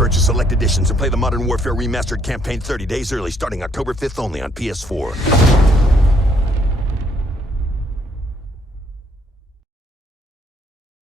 purchase select editions and play the Modern Warfare Remastered campaign 30 days early, starting October 5th only on PS4.